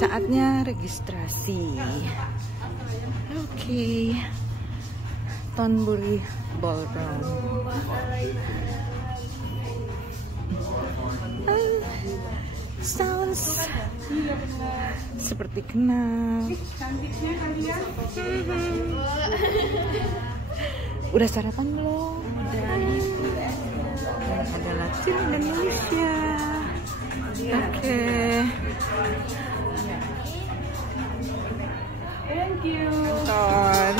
Saatnya registrasi. Oke. Thornbury Ballroom. Sounds seperti kenal. Udah sarapan belum? Udah. Ada Latin Indonesia. Oke. Thank you. Ton.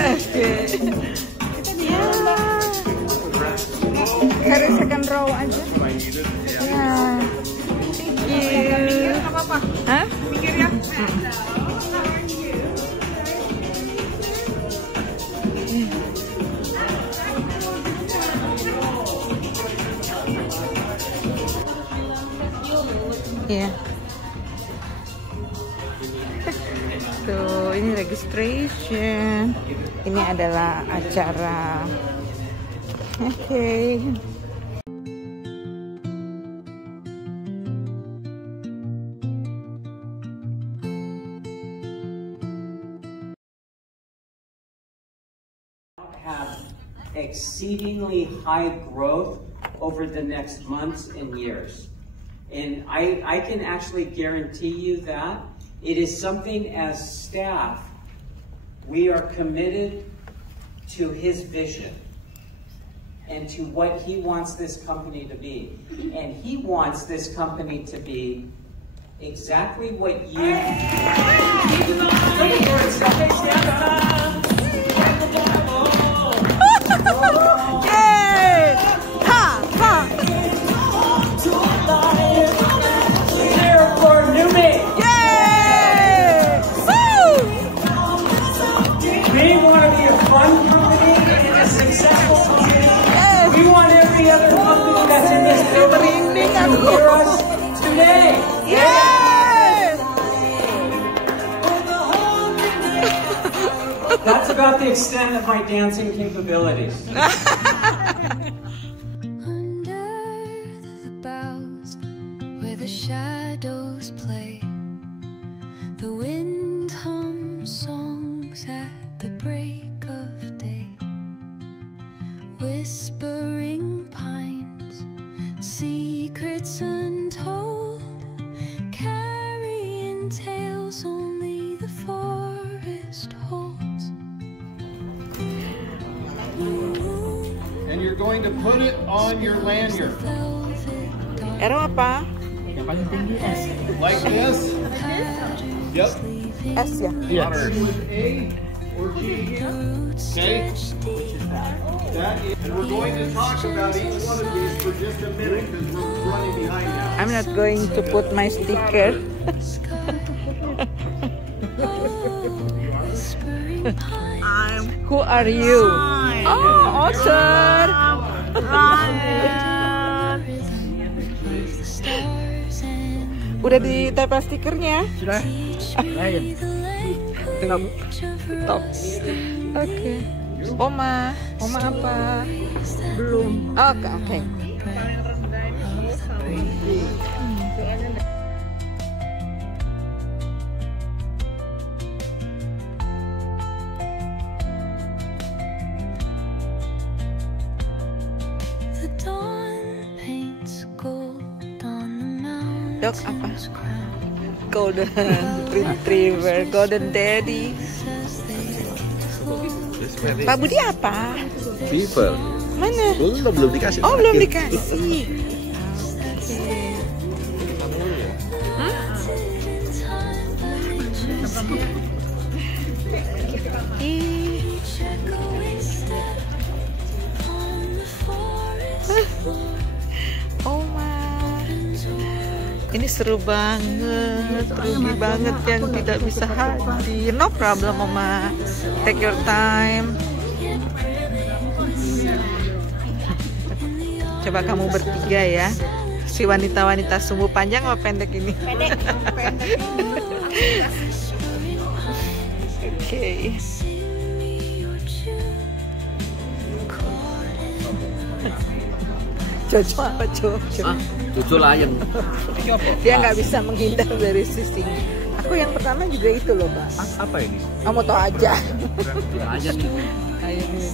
Oke. Ya. Cari second row aja. Ya. Thank you. Nggak apa-apa. Hah? Mikir ya. Iya. Tuh, ini registration. Ini adalah acara. Oke. Have exceedingly high growth over the next months and years. And I can actually guarantee you that it is something as staff, we are committed to his vision and to what he wants this company to be. And he wants this company to be exactly what you... That's about the extent of my dancing capabilities. Under the boughs where the shadows play, the wind hums songs at the break of day, whispering pines, secrets untold, carrying tales only the forest holds. And you're going to put it on your lanyard. Ero apa? Yang paling tinggi S. Like this? Yep. S ya? Yes. With A or G. Okay? That is, and we're going to talk about each one of these for just a minute because we're running behind now. I'm not going to put my sticker. Who are you? Oh, Otter. Udah ditempel stikernya? Sudah. Lain. Top. Oke. Oma apa? Belum. Oke. Dog apa? Golden Retriever, Golden Daddy. Pak Budi apa? Beaver. Mana? Belum dikasih. Oh, belum dikasih. Oh ma, ini seru banget, rugi banget yang tidak bisa hadir. No problem, Mama. Take your time. Coba kamu bertiga ya. Si wanita-wanita sumbu panjang apa pendek ini? Pendek. Oke. Jojo apa Jojo? Jojo Lion. Dia nggak bisa menghindar dari sisi. Aku yang pertama juga itu loh, Pak. Apa ini? Kamu tahu aja. Aja nih. Ayo nih.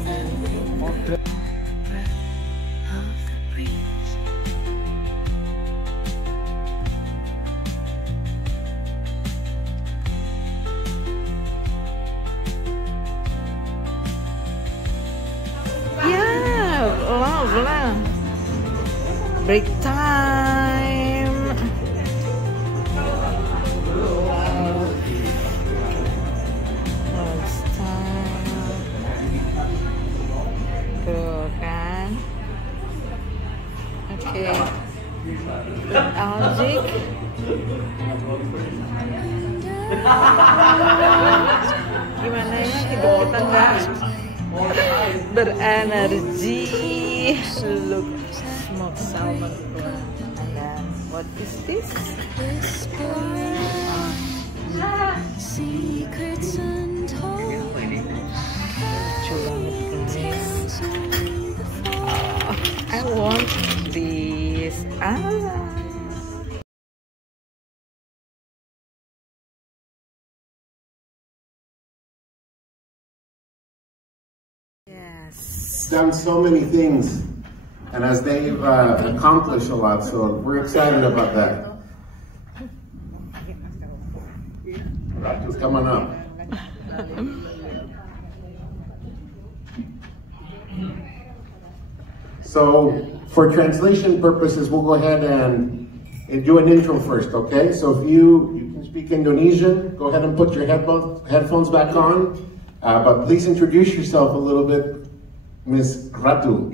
Ya, love. Break time. Tuh kan. Oke. Alzik. Gimana ya hidup kita nggak berenergi? Look, smoke salmon. And then what is this? Secrets untold. I want this. Yes. Done so many things, and as they've accomplished a lot, so we're excited about that. Ratu's coming up. So, for translation purposes, we'll go ahead and do an intro first, okay? So if you can speak Indonesian, go ahead and put your headphones back on. But please introduce yourself a little bit, Miss Ratu.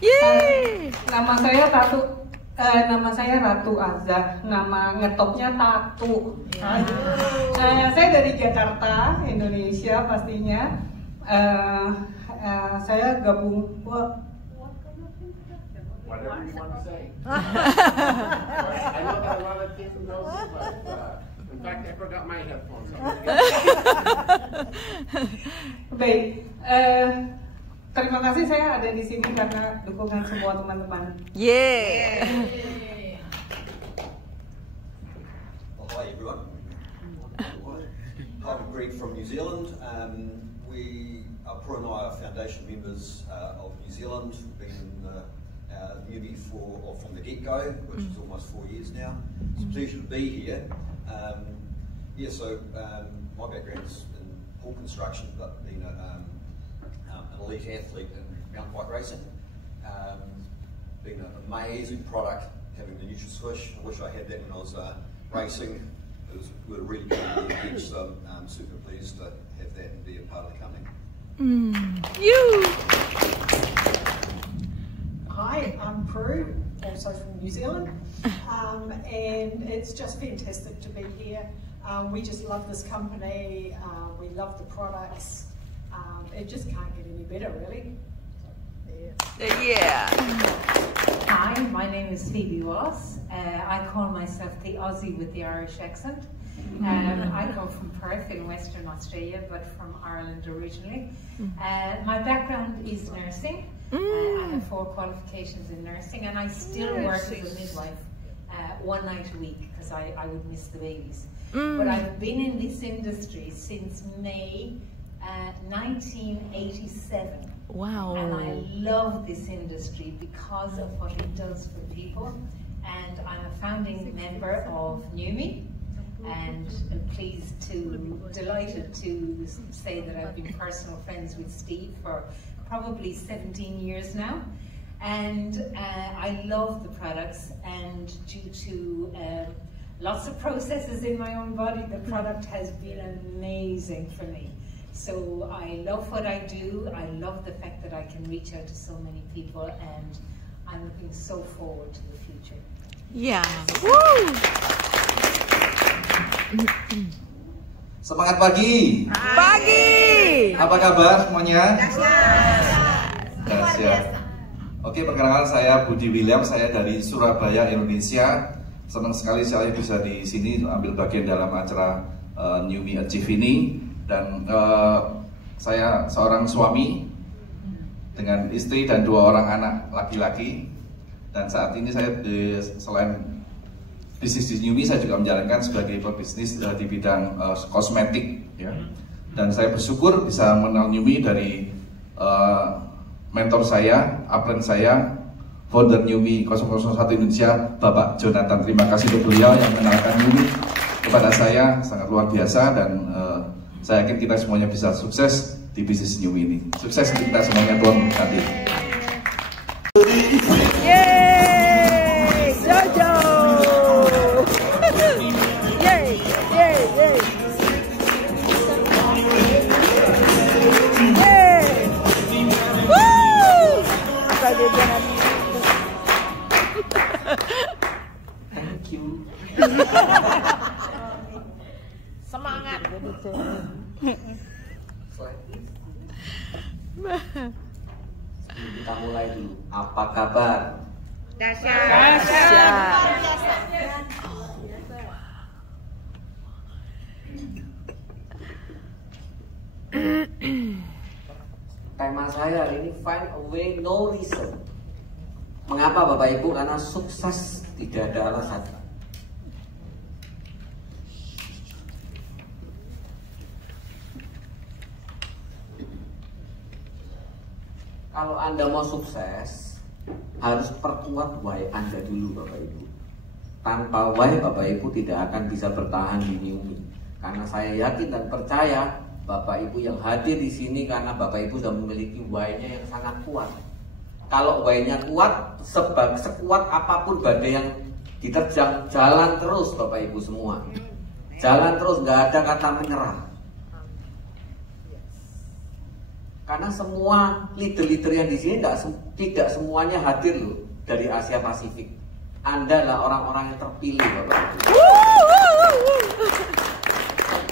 Yay! Nama saya Ratu Azhar. Nama ngetopnya Tatu. Saya dari Jakarta, Indonesia pastinya. Saya gabung. Whatever you want to say. I know that a lot of people know, but in fact, I forgot my headphones. Baik, terima kasih saya ada di sini karena dukungan semua teman-teman. Yeah. Well, hi everyone. I'm Greg from New Zealand. We are Puranaya Foundation members of New Zealand. We've been in Newbie from the get-go, which is almost 4 years now. It's a pleasure to be here. My background is in pool construction, but being an elite athlete in mountain bike racing. Being an amazing product, having the NutriSwish. I wish I had that when I was racing. It was really good on the edge, so I'm super pleased to have that and be a part of the company. You. Hi, I'm Prue, also from New Zealand, and it's just fantastic to be here. We just love this company, we love the products, it just can't get any better really. Yeah. Hi, my name is Phoebe Wallace. I call myself the Aussie with the Irish accent. I come from Perth in Western Australia, but from Ireland originally. My background is nursing. I have 4 qualifications in nursing, and I still work as a midwife 1 night a week because I would miss the babies. But I've been in this industry since May 1987. Wow. And I love this industry because of what it does for people. And I'm a founding member of NUMI, and delighted to say that I've been personal friends with Steve for probably 17 years now. And I love the products, and due to lots of processes in my own body, the product has been amazing for me. So I love what I do. I love the fact that I can reach out to so many people, and I'm looking so forward to the future. Yeah. Woo! Semangat pagi. Pagi. Apa kabar semuanya? Dahsyat. Oke, perkenalkan saya Budi William, saya dari Surabaya, Indonesia. Senang sekali saya bisa di sini ambil bagian dalam acara NUMI Achieve ini. Dan saya seorang suami dengan istri dan 2 orang anak laki-laki. Dan saat ini saya selain bisnis di Newmi, saya juga menjalankan sebagai pebisnis di bidang kosmetik, ya. Dan saya bersyukur bisa mengenal Newmi dari mentor saya, upline saya, founder Newmi 001 Indonesia, Bapak Jonathan. Terima kasih untuk beliau yang mengenalkan Newmi kepada saya, sangat luar biasa. Dan saya yakin kita semuanya bisa sukses di bisnis Newmi ini. Sukses untuk kita semuanya, Tuhan memberkati. Yeay, Jojo. Yeay, yeay, yeay. Yeay. Woo! Sebagai Jonathan. Thank you. Semangat. Kita mulai dulu. Apa kabar? Dahsyat. Tema saya hari ini find a way, no reason. Mengapa Bapak Ibu? Karena sukses tidak ada alasan. Kalau Anda mau sukses, harus perkuat why Anda dulu Bapak Ibu. Tanpa why Bapak Ibu tidak akan bisa bertahan di Newmi. Karena saya yakin dan percaya Bapak Ibu yang hadir di sini karena Bapak Ibu sudah memiliki why-nya yang sangat kuat. Kalau why-nya kuat, sekuat apapun badai yang diterjang, jalan terus Bapak Ibu semua. Jalan terus, nggak ada kata menyerah. Karena semua leader-leader yang di sini tidak semuanya hadir loh dari Asia Pasifik. Anda adalah orang-orang yang terpilih Bapak Ibu.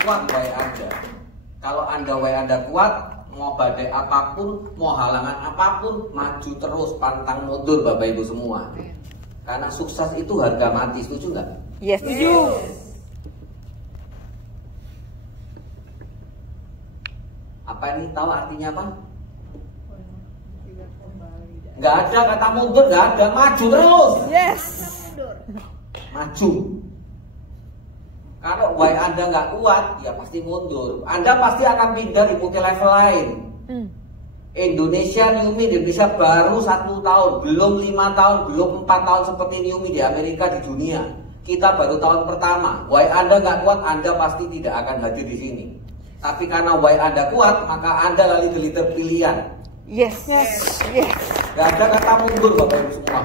Kuat why Anda. Kalau why Anda kuat, mau badai apapun, mau halangan apapun, maju terus, pantang mundur Bapak Ibu semua. Karena sukses itu harga mati, setuju nggak? Yes, setuju. Apa ini tahu artinya apa? Nggak ada kata mundur, nggak ada, maju terus. Yes. Maju. Kalau why Anda nggak kuat, ya pasti mundur. Anda pasti akan pindah di multi level lain. Indonesia, Newmi di Indonesia baru 1 tahun, belum 5 tahun, belum 4 tahun seperti Newmi di Amerika, di dunia. Kita baru tahun pertama. Why Anda nggak kuat, Anda pasti tidak akan hadir di sini. Tapi karena why Anda kuat, maka Anda adalah leader pilihan. Yes, yes, yes. Gak ada kata mundur Bapak Ibu semua.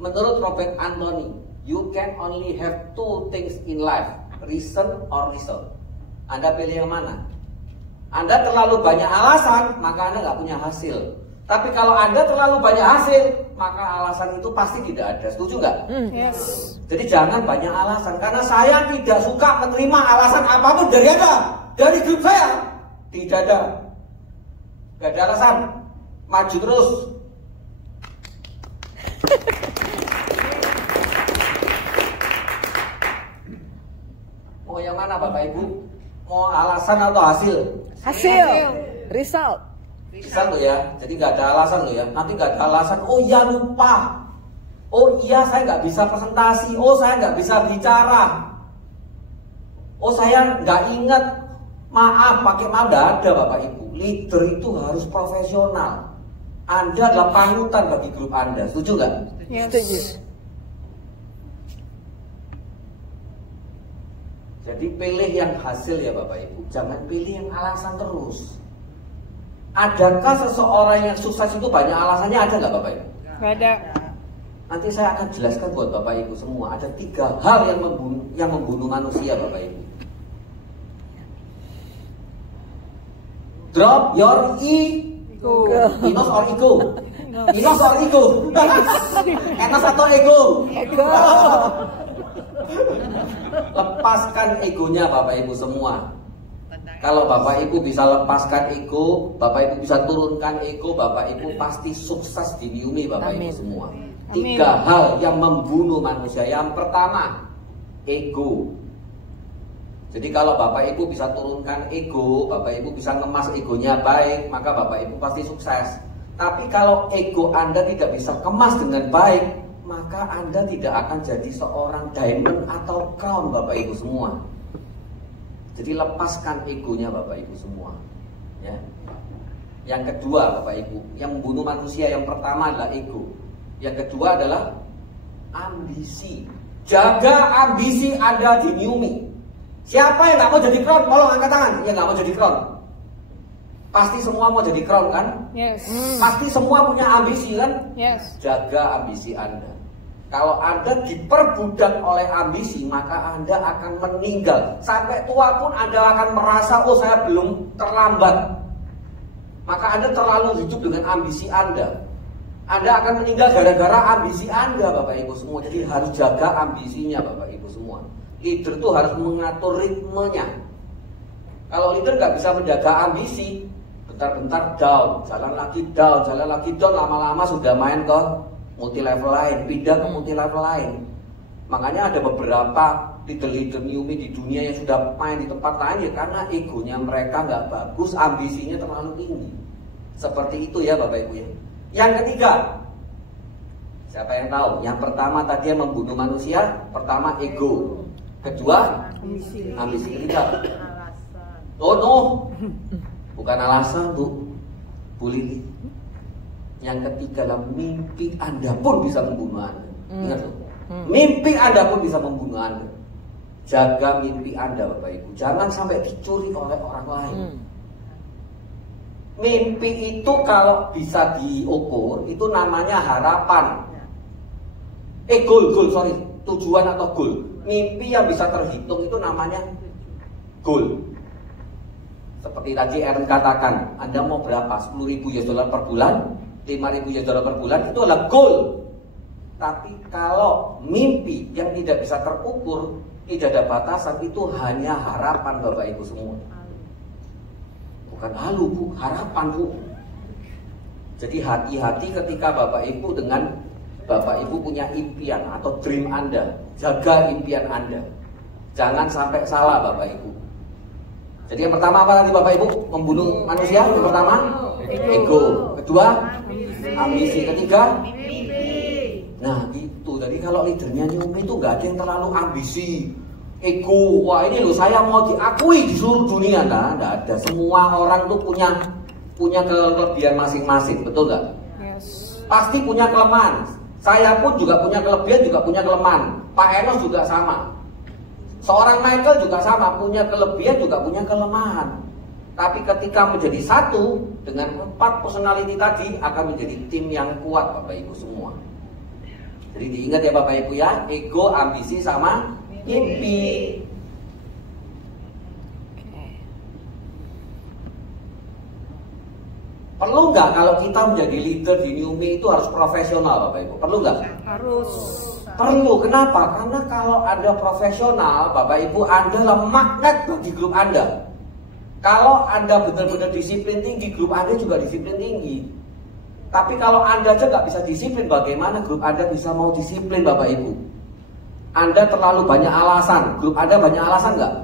Menurut Robert Anthony, you can only have 2 things in life, reason or result. Anda pilih yang mana? Anda terlalu banyak alasan, maka Anda nggak punya hasil. Tapi kalau Anda terlalu banyak hasil, maka alasan itu pasti tidak ada. Setuju nggak? Yes. Jadi jangan banyak alasan. Karena saya tidak suka menerima alasan apapun dari Anda, dari grup saya. Tidak ada. Gak ada alasan. Maju terus. Mau yang mana Bapak Ibu? Mau alasan atau hasil? Hasil. Result. Bisa loh ya, jadi nggak ada alasan loh ya. Nanti nggak ada alasan. Oh iya lupa. Oh iya saya nggak bisa presentasi. Oh saya nggak bisa bicara. Oh saya nggak ingat. Maaf, pakai maaf nggak ada Bapak Ibu. Leader itu harus profesional. Anda adalah panutan bagi grup Anda. Setuju nggak? Yes. Setuju. Jadi pilih yang hasil ya Bapak Ibu. Jangan pilih yang alasan terus. Adakah seseorang yang sukses itu banyak alasannya? Ada nggak Bapak Ibu? Nggak ada. Nanti saya akan jelaskan buat Bapak Ibu semua. Ada 3 hal yang membunuh manusia Bapak Ibu. Drop your ego. Inos or ego? Inos or ego? Enos atau ego? Ego. Lepaskan egonya Bapak Ibu semua. Kalau Bapak Ibu bisa lepaskan ego, Bapak Ibu bisa turunkan ego, Bapak Ibu pasti sukses di Newmi Bapak Ibu semua. 3 hal yang membunuh manusia. Yang pertama, ego. Jadi kalau Bapak Ibu bisa turunkan ego, Bapak Ibu bisa ngemas egonya baik, maka Bapak Ibu pasti sukses. Tapi kalau ego Anda tidak bisa kemas dengan baik, maka Anda tidak akan jadi seorang diamond atau crown Bapak Ibu semua. Jadi lepaskan egonya Bapak Ibu semua, ya. Yang kedua Bapak Ibu, yang membunuh manusia yang pertama adalah ego. Yang kedua adalah ambisi. Jaga ambisi Anda di Newmie. Siapa yang nggak mau jadi crown? Tolong angkat tangan. Yang nggak mau jadi crown. Pasti semua mau jadi crown kan? Yes. Pasti semua punya ambisi kan? Yes. Jaga ambisi Anda. Kalau Anda diperbudak oleh ambisi, maka Anda akan meninggal. Sampai tua pun Anda akan merasa, oh saya belum terlambat. Maka Anda terlalu hidup dengan ambisi Anda. Anda akan meninggal gara-gara ambisi Anda Bapak Ibu semua. Jadi harus jaga ambisinya Bapak Ibu semua. Leader itu harus mengatur ritmenya. Kalau leader nggak bisa menjaga ambisi, bentar-bentar down, jalan lagi down, lama-lama sudah main ke multi level lain, pindah ke multi level lain. Makanya ada beberapa leader-leader Newmie di dunia yang sudah main di tempat lain ya karena egonya mereka nggak bagus, ambisinya terlalu tinggi. Seperti itu ya Bapak Ibu ya. Yang ketiga, siapa yang tahu? Yang pertama tadi yang membunuh manusia, pertama ego. Kedua, ambisi. Ketiga, oh no, bukan alasan Bu Lili. Yang ketiga adalah mimpi Anda pun bisa membunuh Anda. Ingat loh, mimpi Anda pun bisa membunuh Anda. Jaga mimpi Anda Bapak Ibu, jangan sampai dicuri oleh orang lain. Mimpi itu kalau bisa diukur, itu namanya harapan. Goal, sorry, tujuan atau goal. Mimpi yang bisa terhitung itu namanya goal. Seperti tadi Aaron katakan, Anda mau berapa? 10.000 US dollar per bulan, 5.000 US dollar per bulan, itu adalah goal. Tapi kalau mimpi yang tidak bisa terukur, tidak ada batasan, itu hanya harapan Bapak Ibu semua. Bukan halu Bu, harapan Bu. Jadi hati-hati ketika Bapak Ibu dengan Bapak Ibu punya impian atau dream Anda. Jaga impian Anda. Jangan sampai salah Bapak Ibu. Jadi yang pertama apa tadi Bapak Ibu? Membunuh manusia. Yang pertama ego. Kedua ambisi. Ketiga nah gitu. Jadi kalau leadernya Newmie itu nggak ada yang terlalu ambisi, ego. Wah ini loh saya mau diakui di seluruh dunia. Nah, nggak ada. Semua orang tuh punya kelebihan masing-masing. Betul nggak? Yes. Pasti punya kelemahan. Saya pun juga punya kelebihan, juga punya kelemahan. Pak Enos juga sama. Seorang Michael juga sama, punya kelebihan, juga punya kelemahan. Tapi ketika menjadi satu dengan 4 personality tadi akan menjadi tim yang kuat Bapak Ibu semua. Jadi diingat ya Bapak Ibu ya, ego, ambisi sama mimpi. Perlu nggak kalau kita menjadi leader di Newmie itu harus profesional Bapak Ibu? Perlu nggak? Harus. Perlu. Kenapa? Karena kalau Anda profesional Bapak Ibu, Anda adalah magnet bagi grup Anda. Kalau Anda benar-benar disiplin tinggi, grup Anda juga disiplin tinggi. Tapi kalau Anda aja nggak bisa disiplin, bagaimana grup Anda bisa mau disiplin Bapak Ibu? Anda terlalu banyak alasan, grup Anda banyak alasan nggak?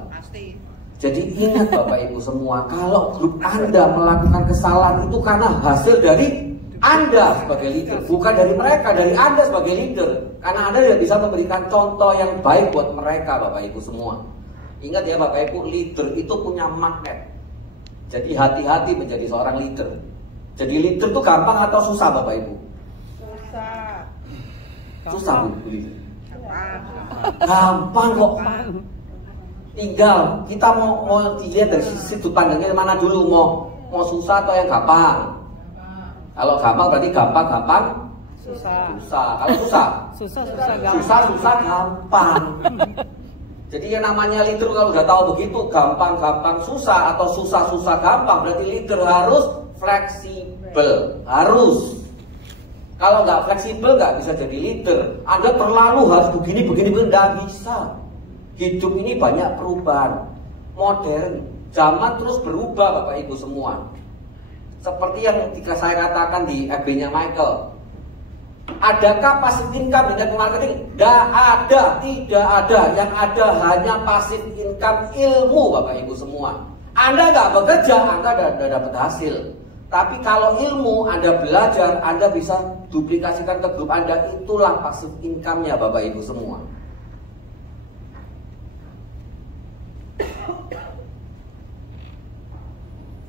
Jadi ingat Bapak Ibu semua, kalau grup Anda melakukan kesalahan itu karena hasil dari Anda sebagai leader, bukan dari mereka, dari Anda sebagai leader. Karena Anda tidak bisa memberikan contoh yang baik buat mereka Bapak Ibu semua. Ingat ya Bapak Ibu, leader itu punya magnet. Jadi hati-hati menjadi seorang leader. Jadi leader itu gampang atau susah Bapak Ibu? Susah. Susah Bu. Gampang kok. Tinggal kita mau dilihat dari sudut pandangnya mana dulu, mau susah atau yang gampang. Kalau gampang berarti gampang susah. Kalau susah gampang. Jadi yang namanya leader kalau udah tahu begitu gampang susah atau susah gampang, berarti leader harus fleksibel. Harus. Kalau nggak fleksibel nggak bisa jadi leader. Anda terlalu harus begini nggak bisa. Hidup ini banyak perubahan, modern, zaman terus berubah Bapak Ibu semua. Seperti yang saya katakan di FB-nya Michael. Adakah passive income di network marketing? Tidak ada. Yang ada hanya passive income ilmu, Bapak Ibu semua. Anda nggak bekerja, Anda tidak dapat hasil. Tapi kalau ilmu Anda belajar, Anda bisa duplikasikan ke grup Anda. Itulah passive income-nya, Bapak Ibu semua.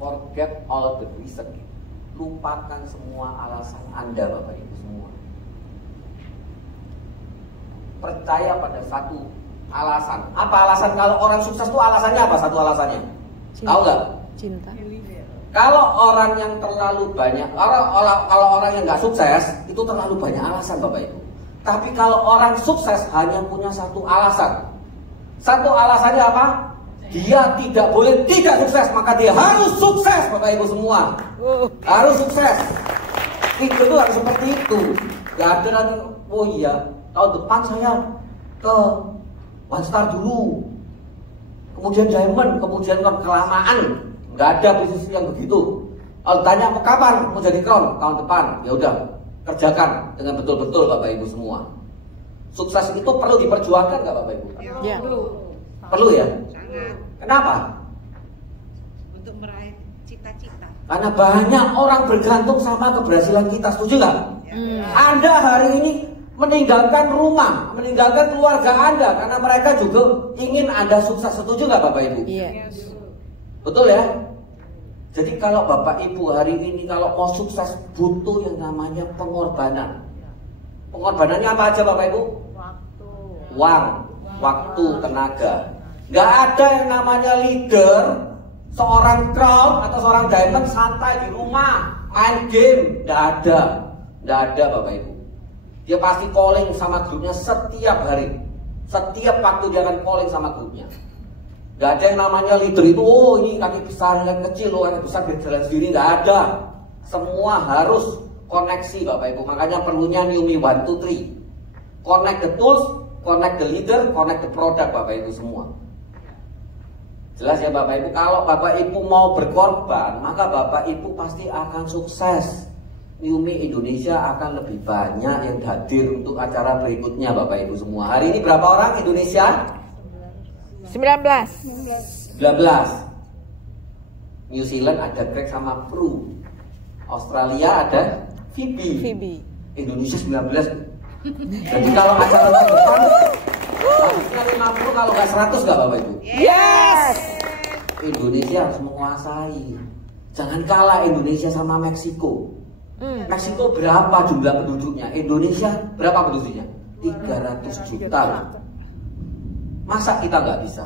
Forget all the reason. Lupakan semua alasan Anda, Bapak Ibu semua. Percaya pada satu alasan. Apa alasan? Kalau orang sukses itu alasannya apa? Satu alasannya. Tahu nggak? Cinta. Kalau orang yang terlalu banyak, kalau orang yang nggak sukses itu terlalu banyak alasan, Bapak Ibu. Tapi kalau orang sukses hanya punya satu alasan. Satu alasannya apa? Dia tidak boleh tidak sukses, maka dia harus sukses, Bapak Ibu semua. Harus sukses. Itu harus seperti itu. Gak ada lagi. Oh iya, tahun depan saya ke One Star dulu, kemudian Diamond, kemudian kelamaan. Gak ada bisnis yang begitu. Kalau tanya kapan mau jadi Crown, tahun depan. Ya udah, kerjakan dengan betul-betul, Bapak Ibu semua. Sukses itu perlu diperjuangkan nggak, Bapak Ibu? Ya. Perlu ya. Kenapa? Untuk meraih cita-cita. Karena banyak orang bergantung sama keberhasilan kita, setuju nggak? Anda hari ini meninggalkan rumah, meninggalkan keluarga Anda karena mereka juga ingin Anda sukses, setuju nggak, Bapak Ibu? Iya. Betul ya? Jadi kalau Bapak Ibu hari ini kalau mau sukses butuh yang namanya pengorbanan. Pengorbanannya apa aja, Bapak Ibu? Uang, waktu, tenaga. Gak ada yang namanya leader, seorang Crown atau seorang Diamond santai di rumah main game. Gak ada Bapak Ibu. Dia pasti calling sama grupnya setiap hari. Setiap waktu dia akan calling sama grupnya. Gak ada yang namanya leader itu, oh ini kaki besar, kaki kecil, oh kaki besar dia jalan sendiri. Gak ada. Semua harus koneksi, Bapak Ibu. Makanya perlunya Newmi 1, 2, 3. Connect the tools, connect the leader, connect the product, Bapak Ibu semua. Jelas ya Bapak Ibu. Kalau Bapak Ibu mau berkorban, maka Bapak Ibu pasti akan sukses. Newmi Indonesia akan lebih banyak yang hadir untuk acara berikutnya, Bapak Ibu semua. Hari ini berapa orang Indonesia? 19. New Zealand ada Greg sama Prue. Australia ada Phoebe. Indonesia 19. Jadi kalau acara tahun depan harusnya 50, kalau nggak 100 nggak, Bapak Ibu? Yes. Indonesia harus menguasai. Jangan kalah Indonesia sama Meksiko. Meksiko berapa jumlah penduduknya? Indonesia berapa penduduknya? 300 juta. Masa kita nggak bisa?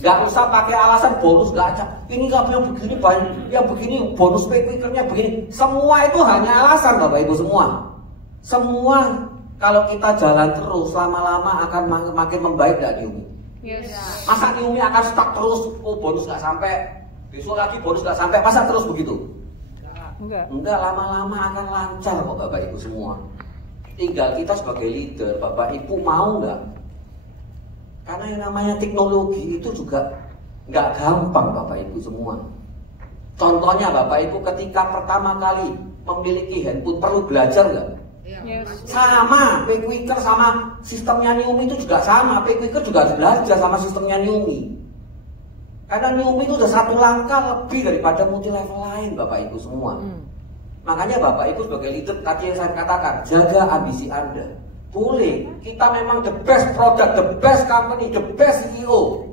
Nggak usah pakai alasan bonus gacha. Ini nggak yang begini banyak, yang begini bonus pay-quickernya begini. Semua itu hanya alasan, Bapak Ibu semua. Semua kalau kita jalan terus lama-lama akan makin membaik nggak Newmi? Yes. Masa Newmi akan stuck terus? Oh bonus nggak sampai, besok lagi bonus nggak sampai. Masa terus begitu? Enggak, lama-lama akan lancar kok Bapak Ibu semua. Tinggal kita sebagai leader, Bapak Ibu mau nggak? Karena yang namanya teknologi itu juga nggak gampang, Bapak Ibu semua. Contohnya Bapak Ibu ketika pertama kali memiliki handphone perlu belajar nggak? Yes. Sama, pay-quicker sama sistemnya Newmi itu juga sama. Pay-quicker juga harus belajar sama sistemnya Newmi. Karena Newmi itu udah satu langkah lebih daripada multi level lain, Bapak Ibu semua. Makanya Bapak Ibu sebagai leader, tadi yang saya katakan, jaga ambisi Anda. Boleh, kita memang the best product, the best company, the best CEO.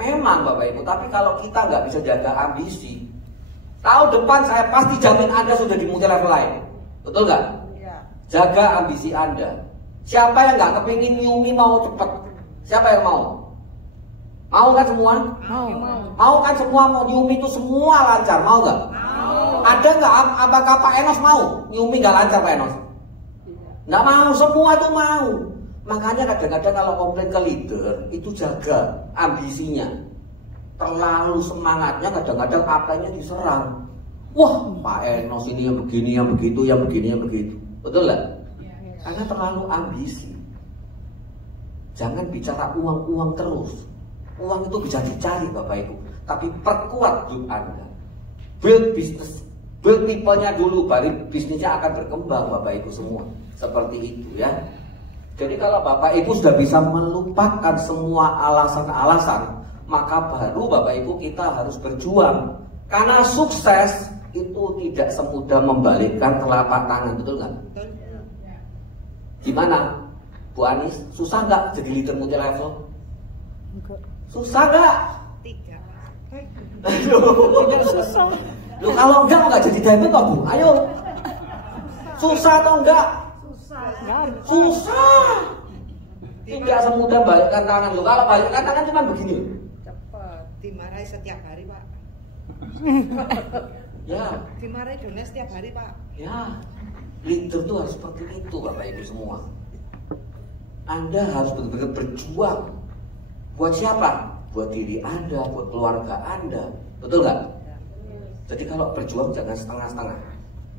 Memang Bapak Ibu, tapi kalau kita nggak bisa jaga ambisi, tahun depan saya pasti jamin Anda sudah di multi level lain. Betul nggak? Jaga ambisi Anda. Siapa yang nggak kepingin Newmi mau cepet? Siapa yang mau? Mau kan semua? Mau kan semua? Mau Newmi itu semua lancar? Mau nggak? Ada nggak? Apakah Pak Enos mau Newmi nggak lancar, Pak Enos? Nggak mau, semua tuh mau. Makanya kadang-kadang kalau komplain ke leader itu jaga ambisinya. Terlalu semangatnya kadang-kadang apanya diserang. Wah, Pak Enos ini yang begini, yang begitu, yang begini, yang begitu. Betul nggak? Karena terlalu ambisi. Jangan bicara uang-uang terus. Uang itu bisa dicari Bapak Ibu, tapi perkuat grup Anda. Build business Build people-nya dulu, baru bisnisnya akan berkembang Bapak Ibu semua. Seperti itu ya. Jadi kalau Bapak Ibu sudah bisa melupakan semua alasan-alasan, maka baru Bapak Ibu kita harus berjuang. Karena sukses itu tidak semudah membalikkan telapak tangan, betul nggak? Gimana, Bu Anis? Susah nggak jadi leader multi level? Susah nggak? Tidak susah. Loh, kalau enggak jadi diamond toh, Bu? Ayo. Susah atau enggak? Susah. Tidak semudah balikkan tangan. Loh, kalau balikkan tangan cuma begini. Cepet, dimarahi setiap hari, Pak. Ya. Dimarahi Dona setiap hari, Pak. Ya. Leader tuh harus seperti itu, Bapak Ibu semua. Anda harus benar-benar berjuang. Buat siapa? Buat diri Anda, buat keluarga Anda. Betul nggak? Jadi kalau berjuang jangan setengah-setengah.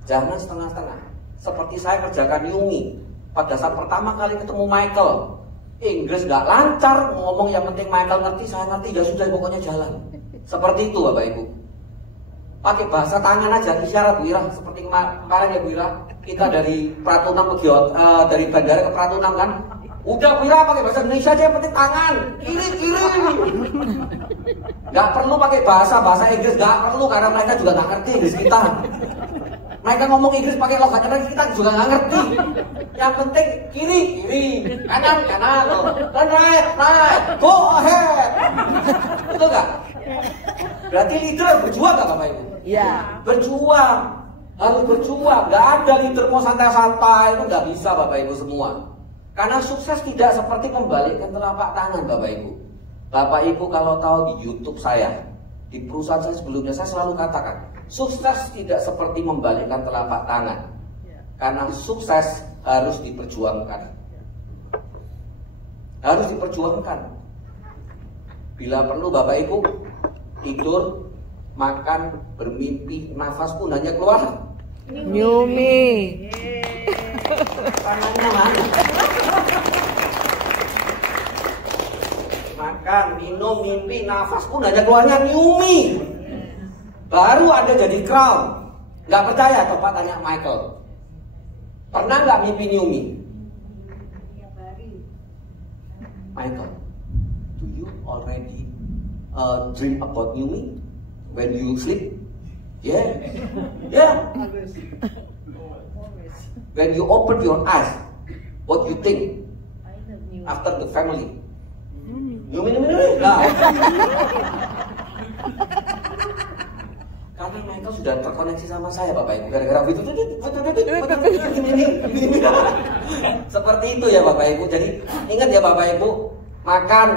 Jangan setengah-setengah. Seperti saya kerjakan Yumi. Pada saat pertama kali ketemu Michael, Inggris nggak lancar, ngomong yang penting Michael ngerti, saya ngerti, ya sudah pokoknya jalan. Seperti itu Bapak Ibu. Pakai bahasa tangan aja, isyarat Bu Ira. Seperti kemarin ya Bu Ira, kita dari Pratunam pergi dari bandara ke Pratunam kan. Udah Bu Ira pakai bahasa Indonesia aja, yang penting tangan, kiri. Gak perlu pakai bahasa Inggris, gak perlu, karena mereka juga gak ngerti Inggris kita. Mereka ngomong Inggris pakai logatnya mereka, kita juga gak ngerti. Yang penting kiri, kanan, dan right, go ahead. Betul gak? Berarti leader harus berjuang gak Bapak Ibu? Iya. Berjuang, harus berjuang. Gak ada leader mau santai-santai, itu gak bisa Bapak Ibu semua. Karena sukses tidak seperti membalikkan telapak tangan Bapak Ibu. Bapak Ibu kalau tahu di YouTube saya, di perusahaan saya sebelumnya, saya selalu katakan, sukses tidak seperti membalikkan telapak tangan. Karena sukses harus diperjuangkan. Harus diperjuangkan. Bila perlu Bapak Ibu tidur, makan, bermimpi, nafas pun hanya keluar Yumi. tangannya mana? Makan, minum, mimpi, nafas pun hanya keluarnya Yumi. Baru ada jadi crown. Gak percaya? Coba tanya Michael. Pernah gak mimpi Yumi? Michael, do you already dream about Yumi when you sleep? Yeah. When you open your eyes, what you think after the family? Yumi. Nah. Karena Michael sudah terkoneksi sama saya Bapak Ibu. Gara-gara itu seperti itu ya Bapak Ibu. Jadi ingat ya Bapak Ibu, makan,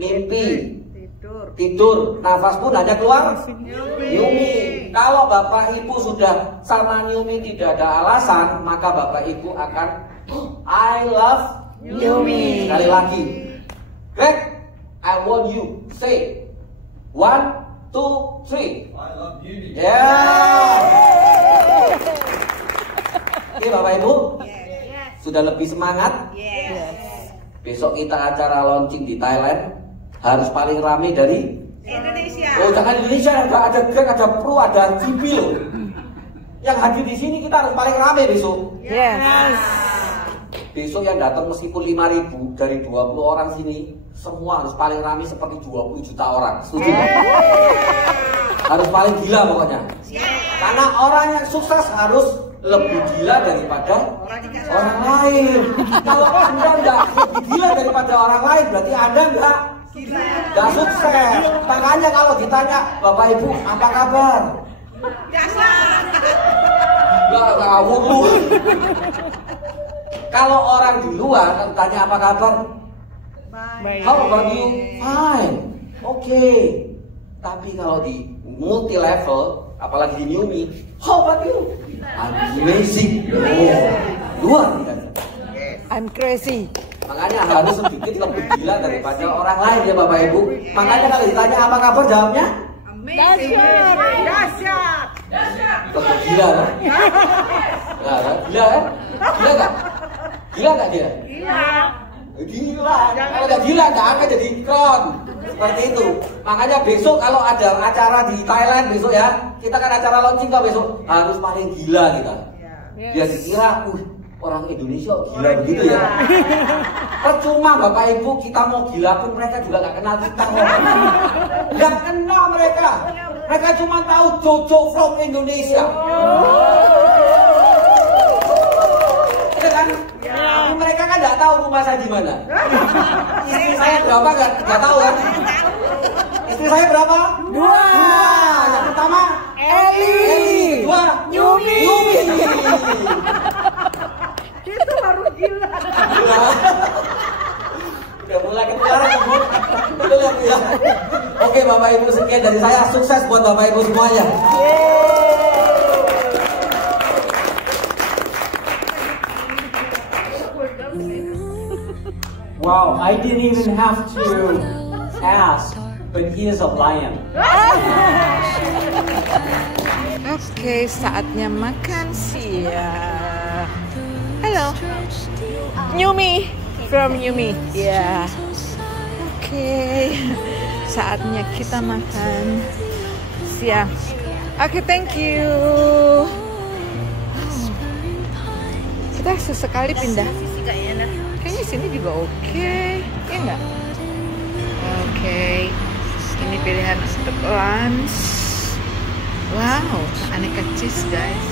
mimpi, tidur, nafas pun hanya keluar Yumi. Kalau Bapak Ibu sudah sama Yumi tidak ada alasan, maka Bapak Ibu akan I love Yumi. Sekali lagi, Greg, I want you say 1, 2, 3. I love Yumi. Oke Bapak Ibu, sudah lebih semangat? Besok kita acara launching di Thailand, harus paling ramai dari Indonesia. Oh jangan Indonesia, ada Greg, ada Pro, ada GB loh. Yang hadir di sini kita harus paling ramai besok. Yes. Besok yang datang meskipun 5.000 dari 20 orang sini, semua harus paling ramai seperti 20 juta orang. Setuju? Harus paling gila pokoknya. Karena orang yang sukses harus lebih gila daripada orang lain. Kalau Anda nggak lebih gila daripada orang lain, berarti Anda nggak sukses. Makanya kalau ditanya, Bapak Ibu apa kabar? Nggak ngawur lu. Kalau orang di luar tanya apa kabar? How about you? Fine. Oke. Tapi kalau di multi level, apalagi di Yumi, how about you? Amazing. Luar biasa. I'm crazy. Makanya harus sedikit lebih gila daripada orang lain ya Bapak Ibu. Makanya kalau ditanya apa kabar, jawabnya Dahsyat. tetap gila kan? Gila kan? Gila nggak? Gila nggak dia? Gila. Kalau nggak gila nggak akan jadi crown. Seperti itu. Makanya besok kalau ada acara di Thailand besok ya, kita kan acara launching kok besok harus paling gila kita. Biar dikira, orang Indonesia gila begitu ya. Percuma Bapak Ibu kita mau gila pun mereka juga nggak kenal kita. Nggak kenal mereka. Mereka cuma tahu Jojo from Indonesia. Iya kan? Tapi mereka kan nggak tahu rumah saya di mana. Istri saya berapa nggak tahu kan? Istri saya berapa? Dua. Yang pertama Eli. Dua Yumi. Itu baru gila. Udah mulai ketularan ya. Oke Bapak Ibu, sekian dari saya. Sukses buat Bapak Ibu semuanya. Wow, I didn't even have to ask, but he is a lion. Oke, saatnya makan siang. Halo, Yumi from Yumi. Ya, oke. Saatnya kita makan siang. Oke, thank you. Kita sesekali pindah. Kayaknya sini juga oke, ya nggak? Oke, ini pilihan untuk lunch. Wow, aneka cheese guys.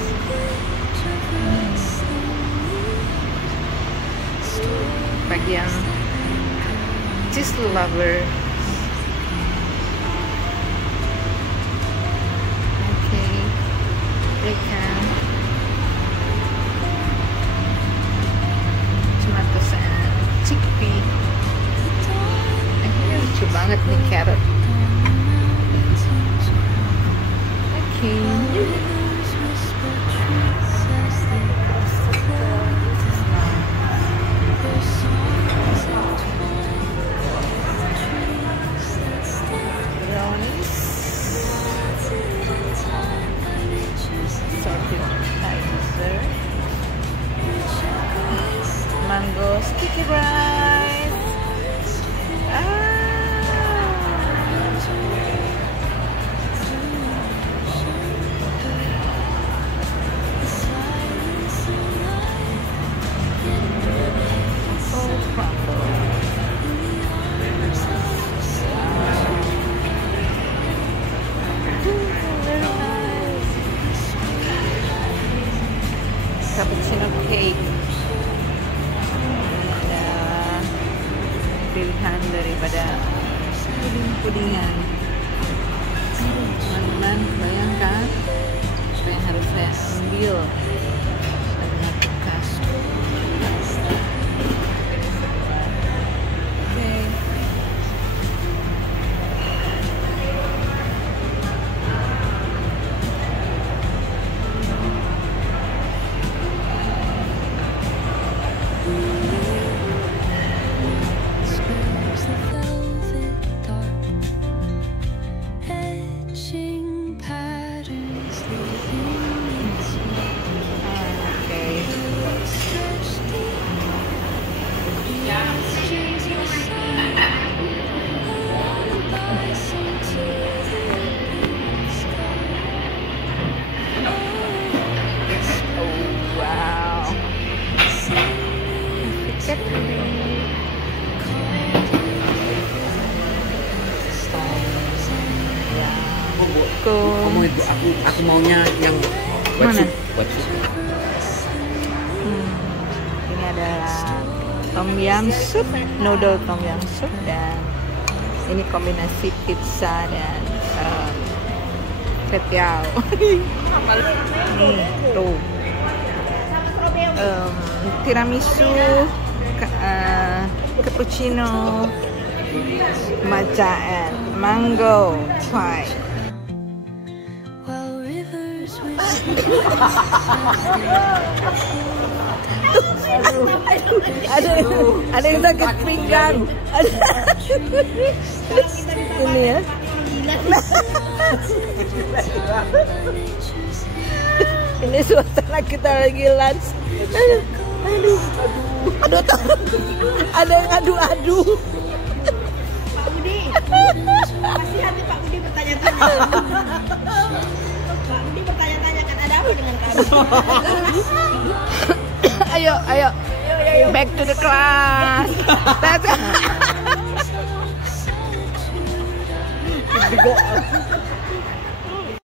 Bagi yang cheese lover. Oke, ikan, tomatoes and chickpea. Ini lucu banget nih carrot. Oke. Mango sticky rice. Cappuccino cake. Ada pilihan daripada puding-pudingan. Teman-teman, bayangkan apa yang harus saya ambil. Kamu itu aku maunya yang mana? wetsuit. Ini adalah tom yum soup, noodle tom yum soup, dan ini kombinasi pizza dan ketiao. Nih, tuh. Tiramisu, cappuccino, matcha and mango pie. Ada yang sakit pinggang. Ini ya. Ini suasana kita lagi lunch. Aduh, ada yang adu-adu. Pak Budi, kasih hati Pak Budi bertanya-tanya. Mbak Budi bertanya-tanya kan ada apa dengan kamu? Ayo. Back to the class. Let's go.